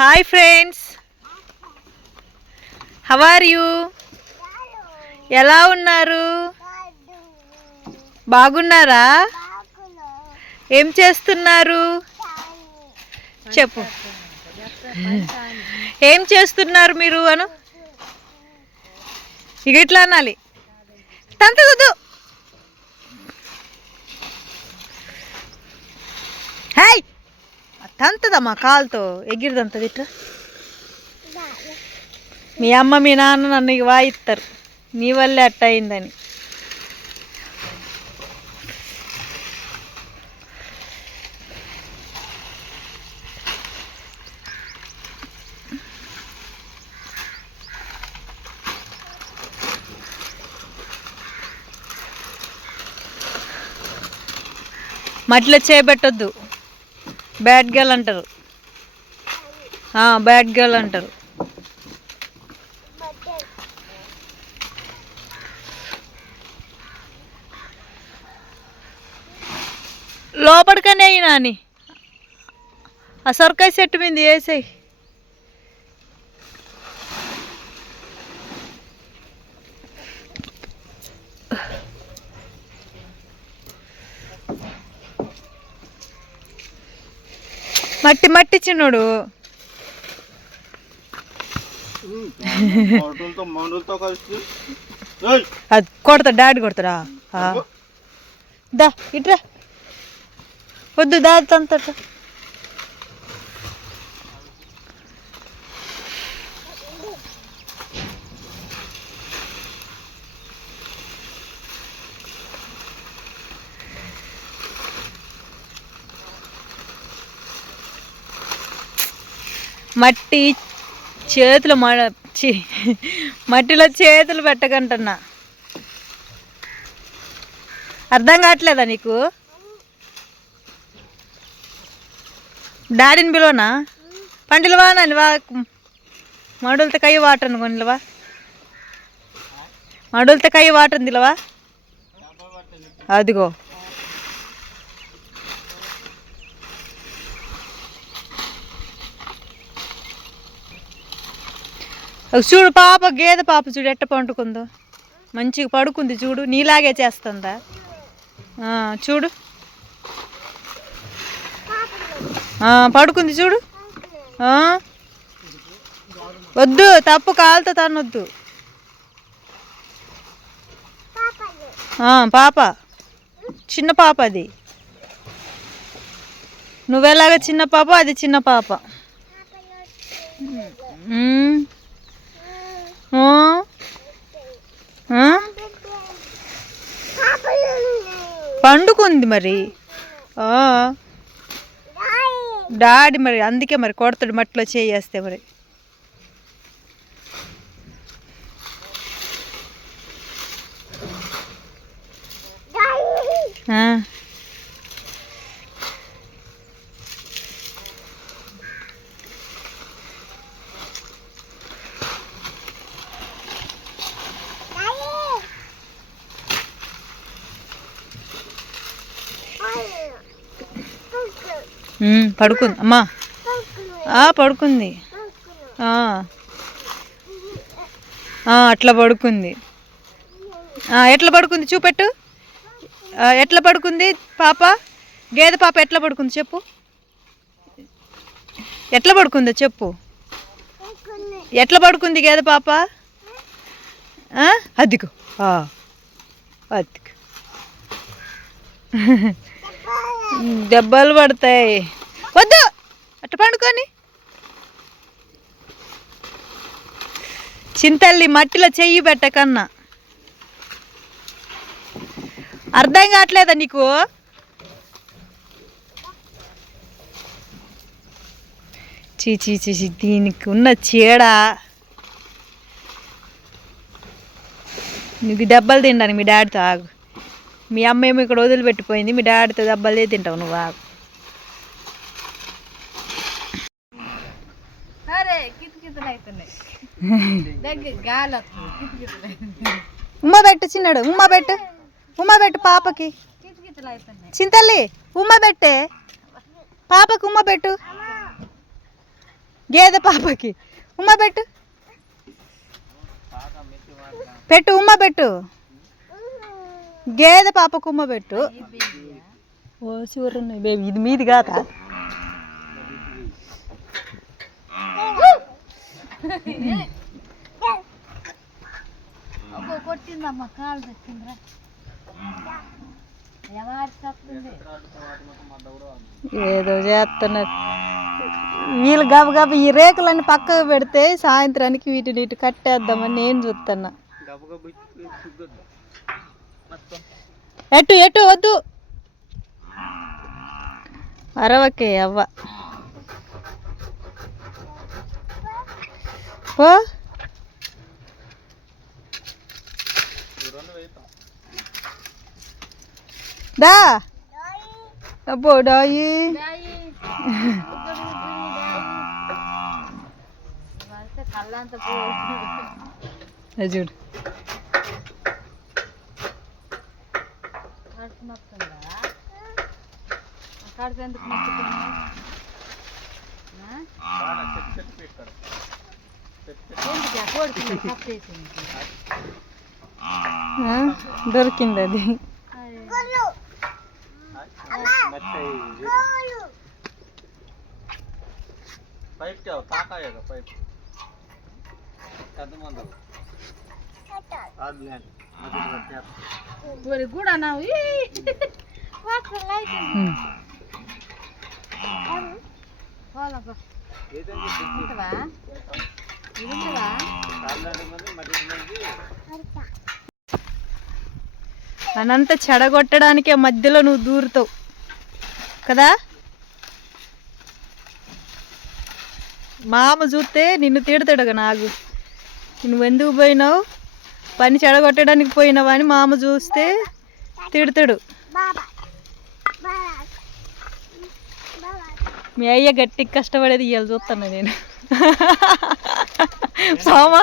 Hi friends how are you ఎలా ఉన్నారు? బాగున్నారా? ఏం చేస్తున్నారు? చెప్పు. ఏం చేస్తున్నారు మీరు అను? ఇక ఇట్లా అనాలి. తంత కుదు హాయ్ తంతదమ్మా కాలుతో ఎగిరిదంతది ఇట్లా మీ అమ్మ మీ నాన్న నన్ను ఇక వాయిస్తారు. నీ వల్లే అట్ట అయిందని. మట్టిలో చేయబెట్టొద్దు బ్యాడ్ గర్ల్ అంటారు. బ్యాడ్ గర్ల్ అంటారు. లోపలికనే అయినా అని. ఆ సొరకాయ చెట్టు మీద వేసేయి. మట్టి మట్టి చిన్నోడు! అది కొడతా డాడీ కొడతాడా? ఆ. దా ఇట్రా. వద్దు దాది తంతట మట్టి చేతులు మ మట్టిలో చేతులు పెట్టకంటున్నా. అర్థం కావట్లేదా నీకు? డాడీని పిలువనా? పంటలు వానని మడులతో కై వాటర్ కొనిలవా మడులతో కై వాటర్ దిలవా అదిగో. చూడు పాప గేదె పాప చూడు ఎట్ట పండుకుందో. మంచిగా పడుకుంది చూడు నీలాగే చేస్తుందా? చూడు. పడుకుంది చూడు? వద్దు తప్పు కాలుతో తనొద్దు పాప. చిన్న పాప అది. నువ్వెలాగ చిన్న పాప అది చిన్న పాప ఉమ్. ఆ? ఆ? పండుకుంది మరి. డాడీ మరి అందుకే మరి కొడతాడు మట్టిలో చేయేస్తే మరి. ఆ. పడుకుంది. అమ్మా. పడుకుంది. అట్లా పడుకుంది. ఎట్లా పడుకుంది చూపెట్టు. ఎట్లా పడుకుంది పాప? గేదె పాప ఎట్లా పడుకుంది చెప్పు. ఎట్లా పడుకుందో చెప్పు. ఎట్లా పడుకుంది గేదె పాప? ఆ, అదిగో దెబ్బలు పడతాయి. వద్దు! అట్ట పండుకొని. చింతల్లి మట్టిలో చెయ్యి పెట్టకన్నా. అర్థం కావట్లేదా నీకు? చీ చీ చీ దీనికి ఉన్న చీడ. నీకు దెబ్బలు తినడానికి మీ డాడీతో ఆగు. మీ అమ్మ ఏమో ఇక్కడ వదిలిపెట్టిపోయింది మీ డాడీతో దెబ్బలే తింటావు నువ్వు అవుతున్నాయి. ఉమ్మ పెట్టు చిన్నాడు ఉమ్మ పెట్టు. ఉమ్మ పెట్టు పాపకి. చింతల్లి ఉమ్మ పెట్టే. పాపకు ఉమ్మ పెట్టు. గేదె పాపకి. ఉమ్మ పెట్టు. పెట్టు ఉమ్మ పెట్టు. గేదె పాపకు ఉమ్మ పెట్టు. ఓ చూడండి బేబీ ఇది మీది కాదా? అబ్బో కొట్టిందమ్మ కాలు తెచ్చిందిరా. ఏదో చేస్తున్నారు వీళ్ళు గబగబ ఈ రేకులన్నీ పక్కకు పెడితే సాయంత్రానికి వీటిని ఇటు కట్టేద్దామని నేను చూస్తున్నా గబగబ ఇచ్చి సిగ్గొద్దు. మొత్తం. ఎటు ఎటు వద్దు. అరవకే అవ్వ. ఓ దా. అబ్బో డాయి. చూడు కడుపు నొప్పుందా కడుపు ఎందుకు నొప్పుతుంది బాగా చెట్టు చెట్టు పెట్టాడు. ఎందుకు ఆ కోడి పిల్ల కప్పేసింది ఆ, దొరికింది అది. పైప్ తాకాయేగా పైప్. పెద్ద మందు. ఒరి కూడా నావు. అనంత చెడగొట్టడానికే మధ్యలో నువ్వు దూరుతావు. కదా? మామ చూస్తే నిన్ను తిడతాడు నాకు నువ్వు ఎందుకు పోయినావు? పని చెడగొట్టడానికి పోయినావా అని మామ చూస్తే తిడతాడు. మీ అయ్య గట్టిగా కష్టపడేది ఇవాళ చూస్తాను నేను. సోమ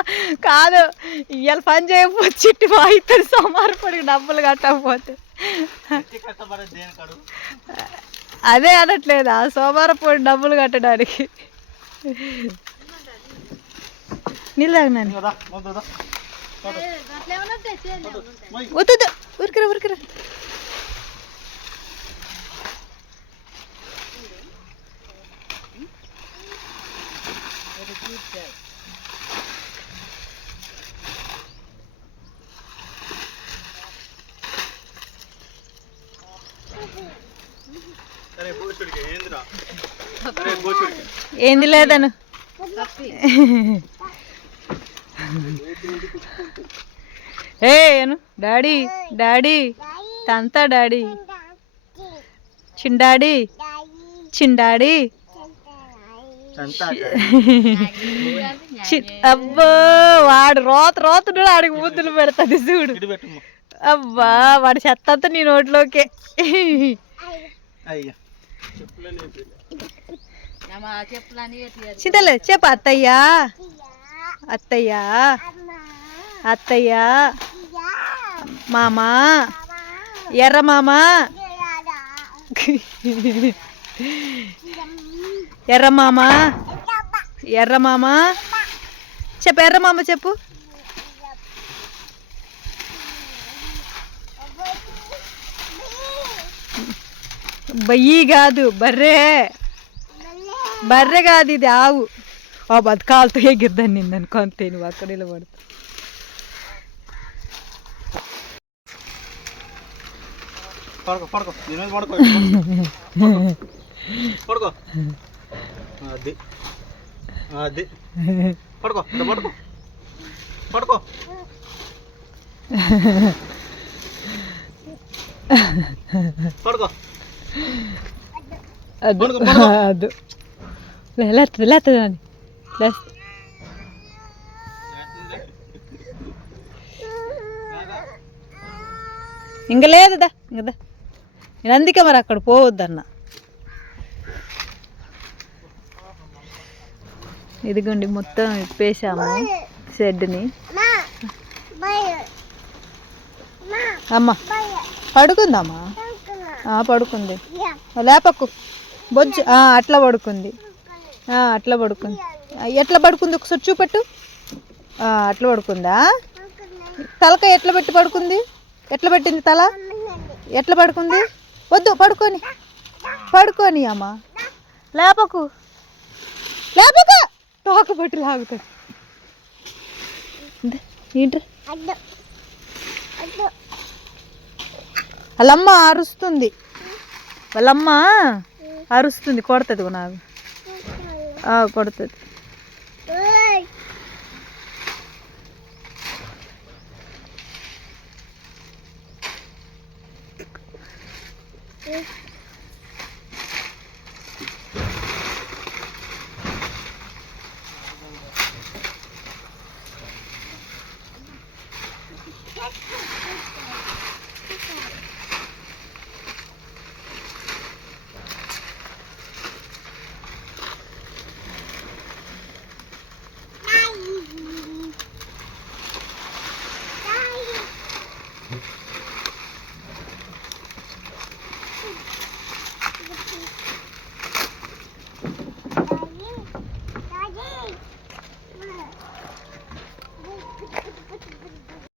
కాదు ఇవాళ పని చేయకపోతే చిట్టి వాయిస్తుంది సోమారపడికి డబ్బులు కట్టకపోతే? అదే అనట్లేదు ఆ సోమవారపూడి డబ్బులు కట్టడానికి. నీళ్ళు తాగినాను వద్దు ఉరికిరా ఉరికిరా ఏంది లేదను? ఏ అను డాడీ డాడీ తంతా డాడీ. చిండాడి చిండాడి. అబ్బో వాడు రోత రోత ఆడికి ముద్దులు పెడతాది చూడు. అబ్బా వాడి చెత్త అంతా నీ నోట్లోకే. చింతలే చెప్ప అత్తయ్యా. అత్తయ్యా. అత్తయ్యా. మామా. ఎర్ర మామా. ఎర్ర మామ. ఎర్ర మామ. చెప్పు ఎర్ర మామ చెప్పు. బయ్యి కాదు బర్రే. బర్రె కాదు ఇది ఆవు. ఆ బతకాలతో ఎగిరిద్దాన్ని నిన్ను అనుకోంతే నువ్వు అక్కడ నిలబడతా పడుకో పడుకో. నేను పడుకో పడుకో. అది. అది. పడుకో పడుకో. పడుకో. పడుకో. అని లేస్తుంది. ఇంక లేదుదా ఇంకదా నేను అందుకే మరి అక్కడ పోవద్దన్న. ఇదిగోండి మొత్తం ఇప్పేసాము షెడ్ని. అమ్మ పడుకుందామా? పడుకుంది. లేపకు. బొజ్జు అట్లా పడుకుంది. అట్లా పడుకుంది. ఎట్లా పడుకుంది? ఒకసారి చూపెట్టు. అట్లా పడుకుందా? తలకాయ ఎట్లా పెట్టి పడుకుంది? ఎట్లా పెట్టింది తల? ఎట్లా పడుకుంది? వద్దు పడుకొని. పడుకొని అమ్మ. లేపకు. లేపక. తోక పట్టి లాగుతుంది ఏంట్రా వాళ్ళమ్మ అరుస్తుంది. వాళ్ళమ్మ అరుస్తుంది కొడుతుంది నాకు. ఆ, కొడుతుంది. Ой.